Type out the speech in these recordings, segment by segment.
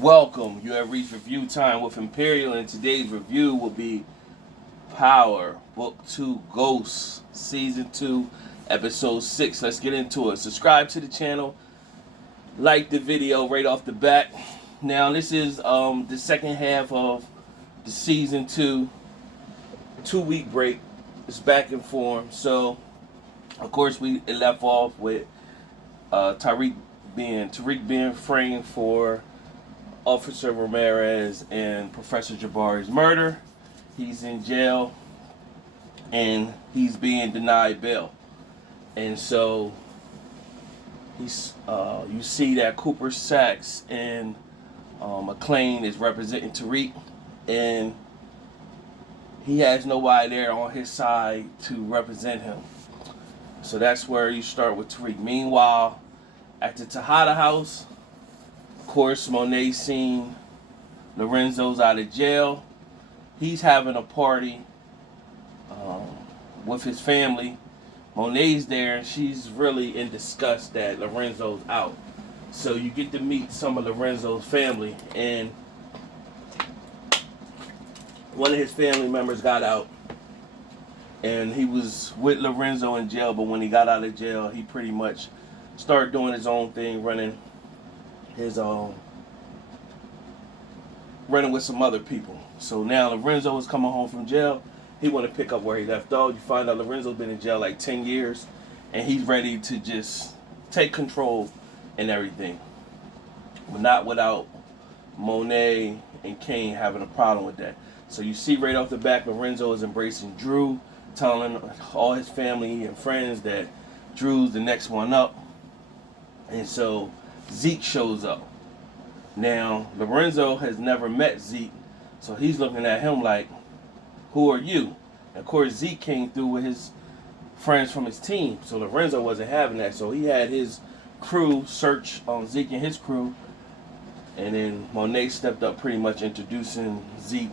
Welcome. You have reached review time with Imperial, and today's review will be Power, Book 2, Ghosts, Season 2, Episode 6. Let's get into it. Subscribe to the channel, like the video right off the bat. Now, this is the second half of the Season 2 2-week break. It's back in form. So, of course, we left off with Tariq being framed for Officer Ramirez and Professor Jabari's murder. He's in jail and he's being denied bail. And so you see that Cooper Sachs and McLean is representing Tariq, and he has nobody there on his side to represent him. So that's where you start with Tariq. Meanwhile, at the Tejada house, of course, Monet seen Lorenzo's out of jail. He's having a party with his family. Monet's there, and she's really in disgust that Lorenzo's out. So you get to meet some of Lorenzo's family, and one of his family members got out, and he was with Lorenzo in jail, but when he got out of jail, he pretty much started doing his own thing, running with some other people. So now Lorenzo is coming home from jail. He want to pick up where he left off. You find out Lorenzo's been in jail like 10 years, and he's ready to just take control and everything. But not without Monet and Kane having a problem with that. So you see right off the back, Lorenzo is embracing Drew, telling all his family and friends that Drew's the next one up. And so Zeke shows up. Now, Lorenzo has never met Zeke, so he's looking at him like, who are you? And of course, Zeke came through with his friends from his team, so Lorenzo wasn't having that. So he had his crew search on Zeke and his crew, and then Monet stepped up pretty much introducing Zeke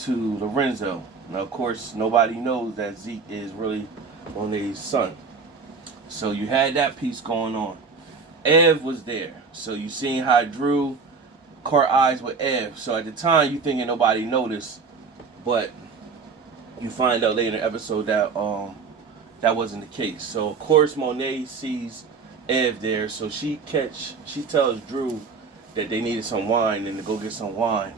to Lorenzo. Now, of course, nobody knows that Zeke is really Monet's son. So you had that piece going on. Ev was there. So you seen how Drew caught eyes with Ev. So at the time you thinking nobody noticed, but you find out later in the episode that that wasn't the case. So of course Monet sees Ev there, so she tells Drew that they needed some wine and to go get some wine.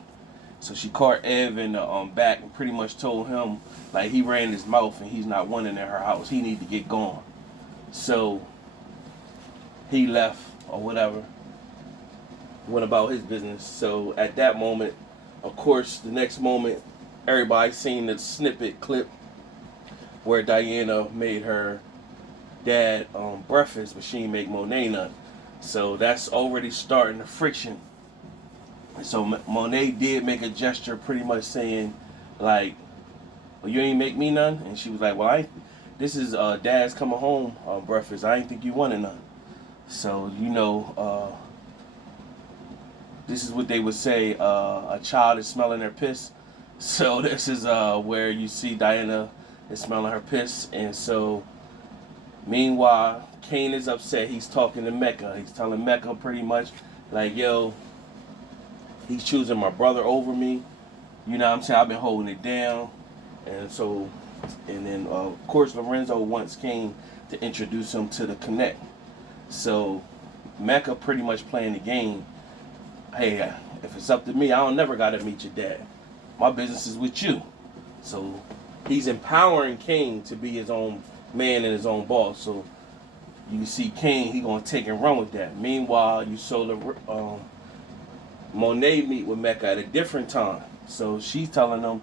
So she caught Ev in the back and pretty much told him like he ran his mouth and he's not wanting in her house. He need to get gone. So he left or whatever, went about his business. So at that moment, of course, the next moment, everybody seen the snippet clip where Diana made her dad breakfast, but she didn't make Monet none. So that's already starting the friction. So Monet did make a gesture pretty much saying, like, well, you ain't make me none? And she was like, well, this is dad's coming home breakfast. I ain't think you wanted none. So, this is what they would say, a child is smelling their piss. So this is where you see Diana is smelling her piss. And so, meanwhile, Kane is upset. He's talking to Mecca. He's telling Mecca pretty much, like, yo, he's choosing my brother over me. You know what I'm saying? I've been holding it down. And so, and then, of course, Lorenzo wants Kane to introduce him to the Connect. So Mecca pretty much playing the game. Hey, if it's up to me, I don't never gotta meet your dad. My business is with you. So he's empowering Kane to be his own man and his own boss. So you see Kane, he gonna take and run with that. Meanwhile, you saw Monet meet with Mecca at a different time. So she's telling them,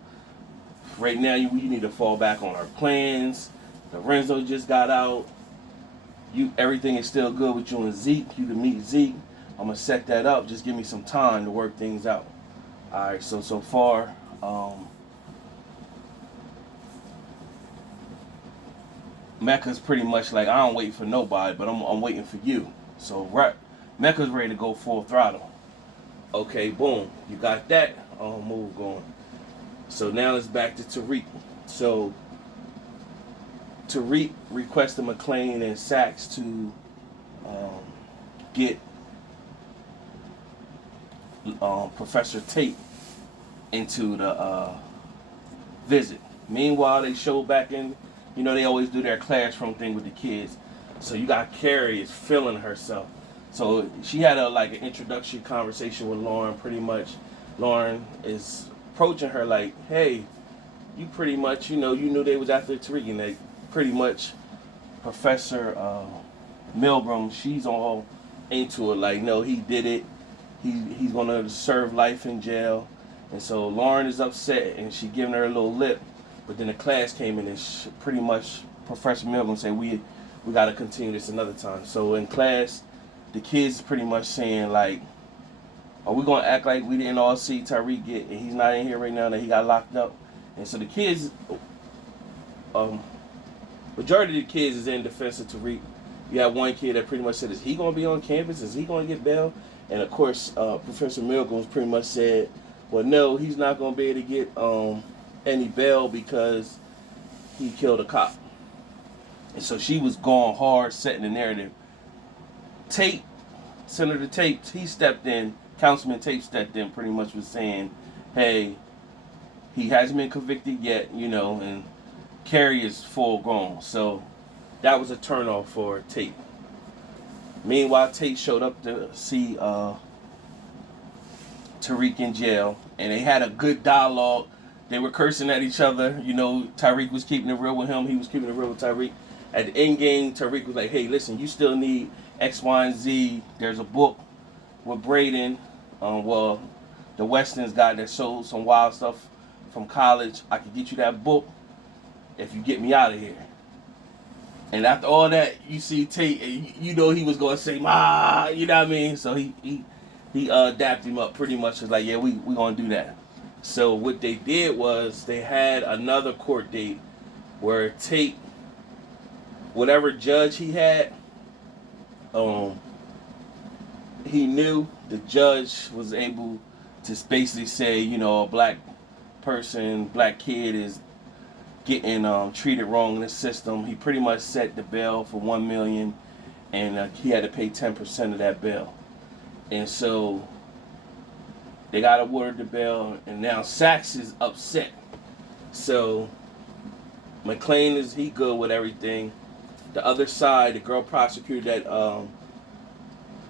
right now you need to fall back on our plans. Lorenzo just got out. Everything is still good with you and Zeke. You can meet Zeke. I'm gonna set that up. Just give me some time to work things out. All right. So far, Mecca's pretty much like, I don't wait for nobody, but I'm waiting for you. So Mecca's ready to go full throttle. Okay, boom. You got that move going. So now it's back to Tariq. So Tariq requested McLean and Sachs to get Professor Tate into the visit. Meanwhile, they show back in, they always do their classroom thing with the kids. So you got Carrie is feeling herself. So she had an introductory conversation with Lauren. Pretty much, Lauren is approaching her like, "Hey, you pretty much, you knew they was after Tariq, and they pretty much Professor Milgram, she's all into it. Like, no, he did it. He's gonna serve life in jail." And so Lauren is upset, and she giving her a little lip. But then the class came in, and pretty much Professor Milgram said, "We got to continue this another time." So in class, the kids pretty much saying like, "Are we gonna act like we didn't all see Tariq get, and he's not in here right now, that he got locked up?" And so the kids, majority of the kids is in defense of Tariq. You have one kid that pretty much said, "Is he gonna be on campus? Is he gonna get bail?" And of course, Professor Milgram pretty much said, "Well, no, he's not gonna be able to get any bail because he killed a cop." And so she was going hard, setting the narrative. Senator Tate, he stepped in, Councilman Tate stepped in, pretty much was saying, "Hey, he hasn't been convicted yet, and Carrie is full grown." So that was a turnoff for Tate. Meanwhile, Tate showed up to see Tariq in jail, and they had a good dialogue. They were cursing at each other. Tariq was keeping it real with him. He was keeping it real with Tariq. At the end game, Tariq was like, "Hey, listen, you still need X, Y, and Z. There's a book with Braden. The Weston's guy that sold some wild stuff from college. I can get you that book if you get me out of here." And after all that, you see Tate, and he was going to say, "Ma," you know what I mean? So he dapped him up pretty much. Was like, "Yeah, we going to do that." So what they did was they had another court date where Tate, whatever judge he had, he knew the judge was able to basically say, a black kid is getting treated wrong in the system. He pretty much set the bail for $1 million, and he had to pay 10% of that bail. And so they got awarded the bail, and now Sachs is upset. So McClain he good with everything. The other side, the girl prosecutor that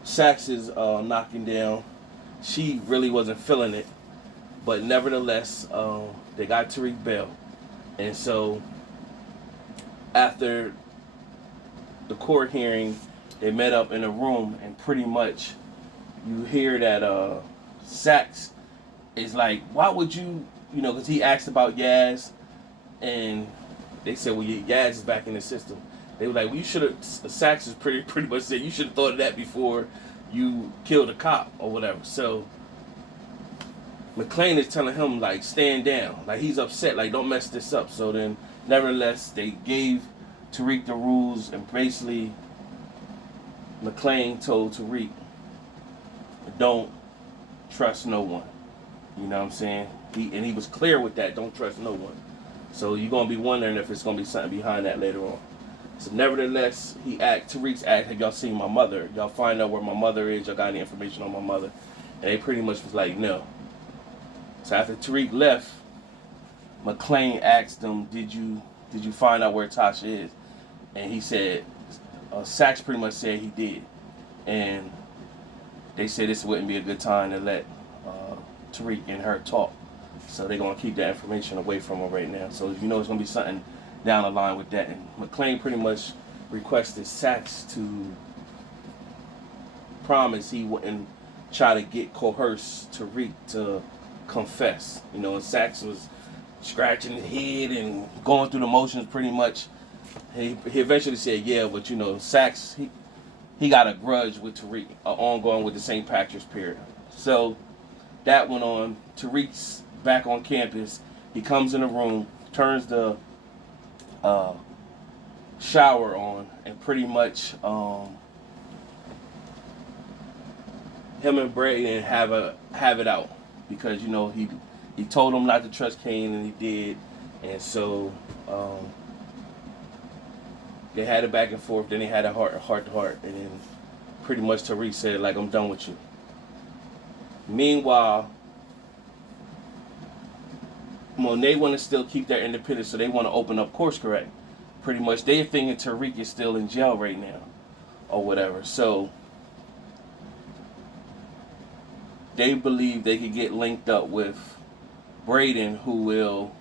Sachs is knocking down, she really wasn't feeling it. But nevertheless, they got Tariq bail. And so after the court hearing, they met up in a room, and pretty much you hear that Sachs is like, "Why would you," because he asked about Yaz, and they said, "Well, Yaz is back in the system." They were like, "Well, you should have," Sachs is pretty much said, "You should have thought of that before you killed a cop," or whatever. So McClain is telling him, like, stand down. Like, he's upset, like, don't mess this up. So then, nevertheless, they gave Tariq the rules, and basically McClain told Tariq, "Don't trust no one." You know what I'm saying? He was clear with that, don't trust no one. So you're going to be wondering if it's going to be something behind that later on. So nevertheless, Tariq's asked, "Have y'all seen my mother? Y'all find out where my mother is? Y'all got any information on my mother?" And they pretty much was like, "No." So after Tariq left, McClain asked him, did you find out where Tasha is?" And he said, Sachs pretty much said he did. And they said this wouldn't be a good time to let Tariq and her talk. So they're going to keep that information away from her right now. So it's going to be something down the line with that. And McClain pretty much requested Sachs to promise he wouldn't try to coerce Tariq to confess. And Sachs was scratching his head and going through the motions pretty much. He eventually said, "Yeah, but Sachs, he got a grudge with Tariq, ongoing with the St. Patrick's period." So that went on. Tariq's back on campus. He comes in the room, turns the shower on, and pretty much him and Braden have it out, because he told him not to trust Kane, and he did. And so they had it back and forth. Then they had a heart to heart, and then pretty much Tariq said, like, "I'm done with you." Meanwhile, Monet want to still keep their independence, so they want to open up Course Correct. Pretty much, they're thinking Tariq is still in jail right now, or whatever. So they believe they could get linked up with Braden, who will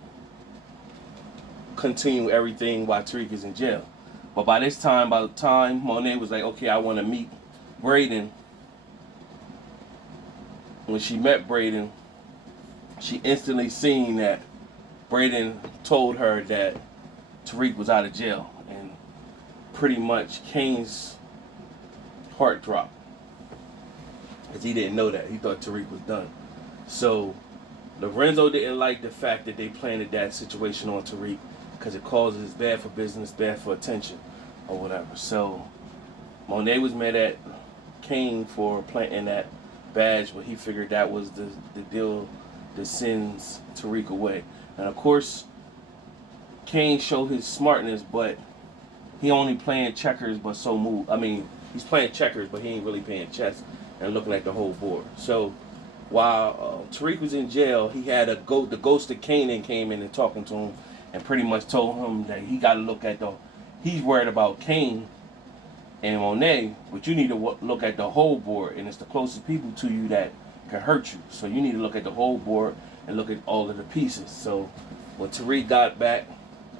continue everything while Tariq is in jail. But by the time Monet was like, okay, I want to meet Braden, when she met Braden, she instantly seen that Braden told her that Tariq was out of jail, and pretty much Kane's heart dropped, because he didn't know that. He thought Tariq was done. So Lorenzo didn't like the fact that they planted that situation on Tariq, because it causes bad for business, bad for attention, or whatever. So Monet was mad at Kane for planting that badge, but he figured that was the deal that sends Tariq away. And of course, Kane showed his smartness, but he only playing checkers, but so moved. I mean, he's playing checkers, but he ain't really playing chess and looking at the whole board. So while Tariq was in jail, he had the ghost of Kane came in and talking to him, and pretty much told him that he got to look at he's worried about Kane and Monet, but you need to look at the whole board, and it's the closest people to you that can hurt you. So you need to look at the whole board and look at all of the pieces. So when Tariq got back,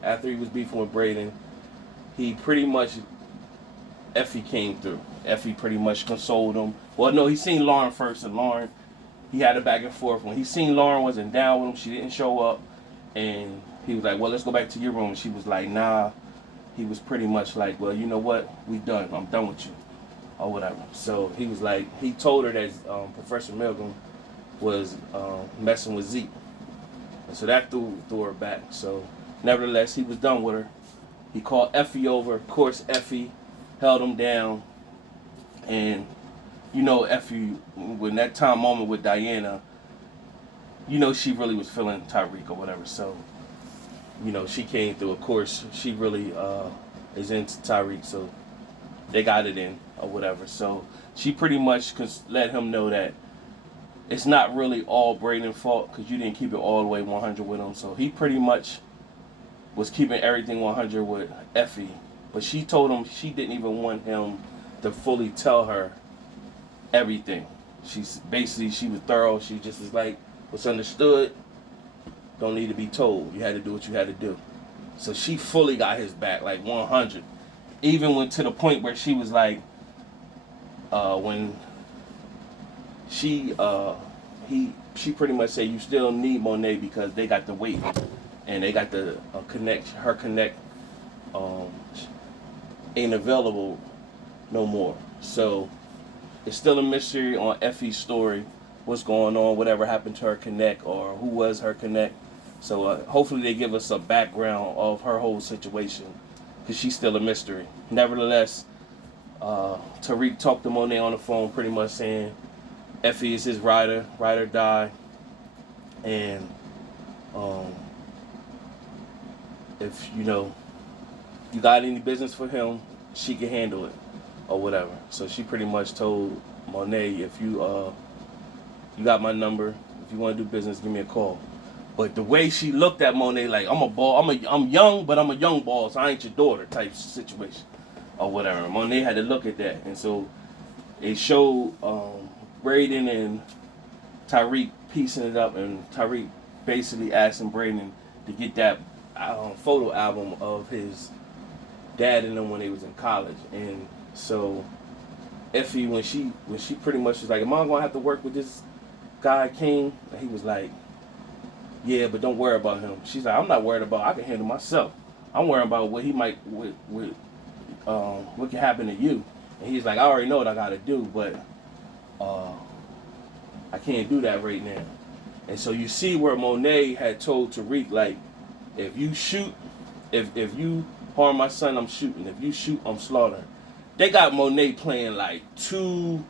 after he was beefing with Braden, he pretty much, Effie came through. Effie pretty much consoled him. Well, no, he seen Lauren first, and Lauren, he had a back and forth. When he seen Lauren wasn't down with him, she didn't show up, and he was like, well, let's go back to your room. And she was like, nah. He was pretty much like, well, you know what? We done. I'm done with you, or whatever. So he was like, he told her that Professor Milgram was messing with Zeke. And so that threw her back. So nevertheless, he was done with her. He called Effie over. Of course, Effie held him down. And, you know, Effie, when that moment with Diana, you know, she really was feeling Tariq or whatever. So, you know, she came through. Of course, she really is into Tariq. So they got it in or whatever. So she pretty much let him know that it's not really all Braden's fault, because you didn't keep it all the way 100 with him. So he pretty much was keeping everything 100 with Effie. But she told him she didn't even want him to fully tell her everything. She was thorough. She just was like, what's understood don't need to be told. You had to do what you had to do. So she fully got his back, like 100. Even went to the point where she was like, when she pretty much said, you still need Monet because they got the weight and they got the connect ain't available no more. So it's still a mystery on Effie's story, what's going on, whatever happened to her connect, or who was her connect. So hopefully they give us a background of her whole situation, because she's still a mystery. Nevertheless, Tariq talked to Monet on the phone, pretty much saying Effie is his ride or die, and if you know you got any business for him, she can handle it or whatever. So she pretty much told Monet, if you got my number, if you want to do business, give me a call. But the way she looked at Monet, like, I'm young, but I'm a young boss. I ain't your daughter type situation or whatever. Monet had to look at that, and so it showed Braden and Tariq piecing it up, and Tariq basically asking Braden to get that photo album of his dad and them when they was in college. And so Effie, when she pretty much was like, am I gonna have to work with this guy Kane? And he was like, yeah, but don't worry about him. She's like, I'm not worried about, I can handle myself. I'm worried about what he might, what can happen to you. And he's like, I already know what I gotta do, but I can't do that right now. And so you see where Monet had told Tariq, like, if you shoot, if you harm my son, I'm shooting. If you shoot, I'm slaughtering. They got Monet playing like too,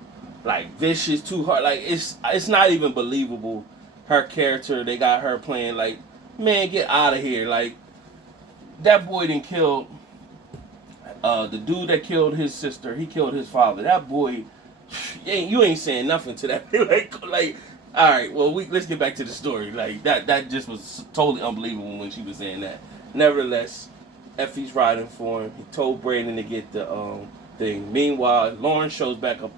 like, vicious, too hard. Like, it's not even believable. Her character, they got her playing like, man, get out of here. Like, that boy didn't kill the dude that killed his sister. He killed his father. That boy you ain't saying nothing to that. like, all right, well, let's get back to the story. Like that just was totally unbelievable when she was saying that. Nevertheless, Effie's riding for him. He told Brandon to get the thing. Meanwhile, Lauren shows back up.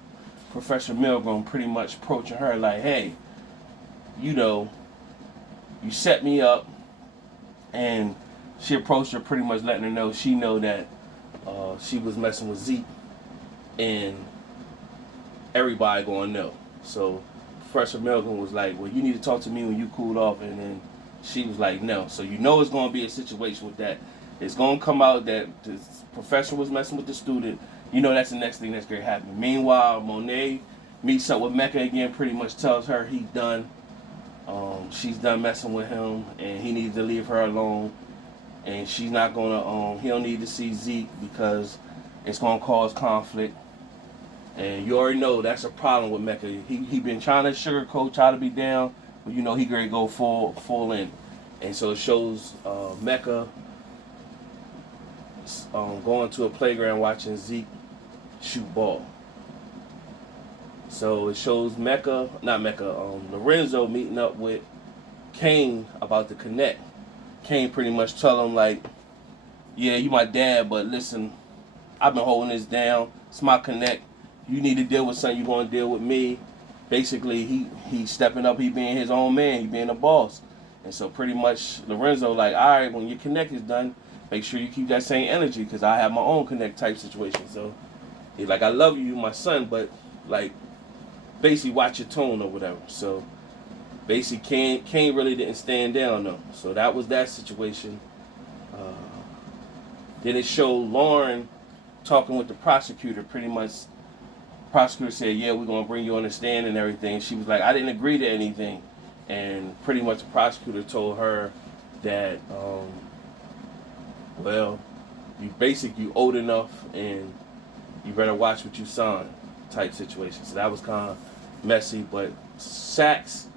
Professor Milgram pretty much approaching her like, hey, you know, you set me up, and she approached her pretty much letting her know she know that she was messing with Zeke, and everybody gonna know. So Professor Milgram was like, well, you need to talk to me when you cooled off, and then she was like, no. So you know it's gonna be a situation with that. It's gonna come out that the professor was messing with the student. You know that's the next thing that's gonna happen. Meanwhile, Monet meets up with Mecca again, pretty much tells her he's done. She's done messing with him, and he needs to leave her alone. And she's not gonna. He don't need to see Zeke because it's gonna cause conflict. And you already know that's a problem with Mecca. He been trying to sugarcoat, try to be down, but you know he gonna go full in. And so it shows Mecca going to a playground watching Zeke shoot ball. So it shows Lorenzo meeting up with Kane about to connect. Kane pretty much tell him like, yeah, you my dad, but listen, I've been holding this down. It's my connect. You need to deal with something, you gonna deal with me. Basically, he stepping up, he being his own man, he being a boss. And so pretty much Lorenzo like, all right, when your connect is done, make sure you keep that same energy because I have my own connect type situation. So he's like, I love you, my son, but like basically watch your tone or whatever. So basically Kane really didn't stand down though. So that was that situation. Then it showed Lauren talking with the prosecutor. Pretty much prosecutor said, yeah, we're going to bring you on the stand and everything. She was like, I didn't agree to anything. And pretty much the prosecutor told her that, well, you old enough and you better watch what you sign type situation. So that was kind of messy. But Sachs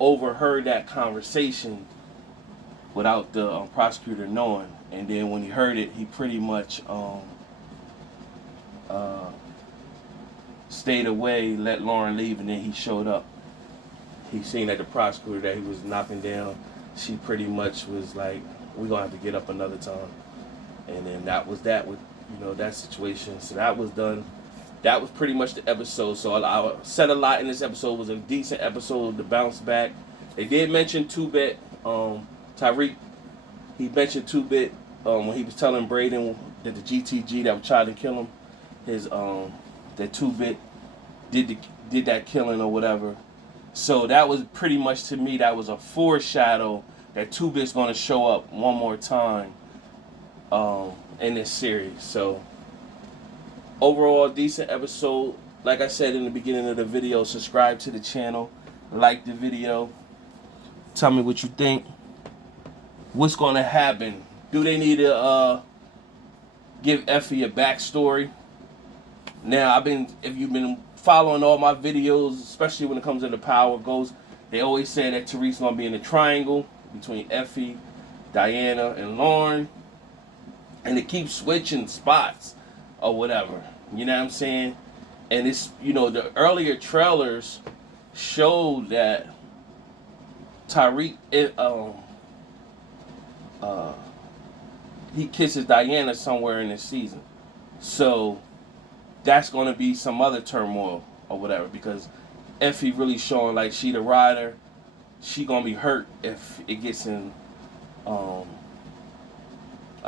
overheard that conversation without the prosecutor knowing. And then when he heard it, he pretty much stayed away, let Lauren leave, and then he showed up. He seen that the prosecutor that he was knocking down, she pretty much was like, we're going to have to get up another time. And then that was that with, that situation. So that was done. That was pretty much the episode. So I said a lot in this episode. It was a decent episode to bounce back. They did mention 2-Bit. Tariq, he mentioned 2-Bit when he was telling Braden that the GTG that was trying to kill him, that 2-Bit did that killing or whatever. So that was pretty much, to me, that was a foreshadow that 2-Bit's going to show up one more time in this series. So overall, decent episode. Like I said in the beginning of the video, subscribe to the channel, like the video, tell me what you think. What's going to happen? Do they need to give Effie a backstory? Now, if you've been following all my videos, especially when it comes to the Power Ghost, they always say that Tariq's going to be in a triangle between Effie, Diana, and Lauren. And it keeps switching spots or whatever. You know what I'm saying? And it's, the earlier trailers showed that Tariq, he kisses Diana somewhere in this season. So that's going to be some other turmoil or whatever, because Effie really showing like she the rider. She going to be hurt if it gets in a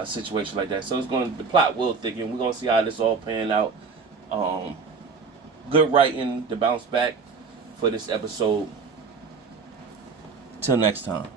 situation like that. So the plot will thicken. We're going to see how this all pan out. Good writing to bounce back for this episode. Till next time.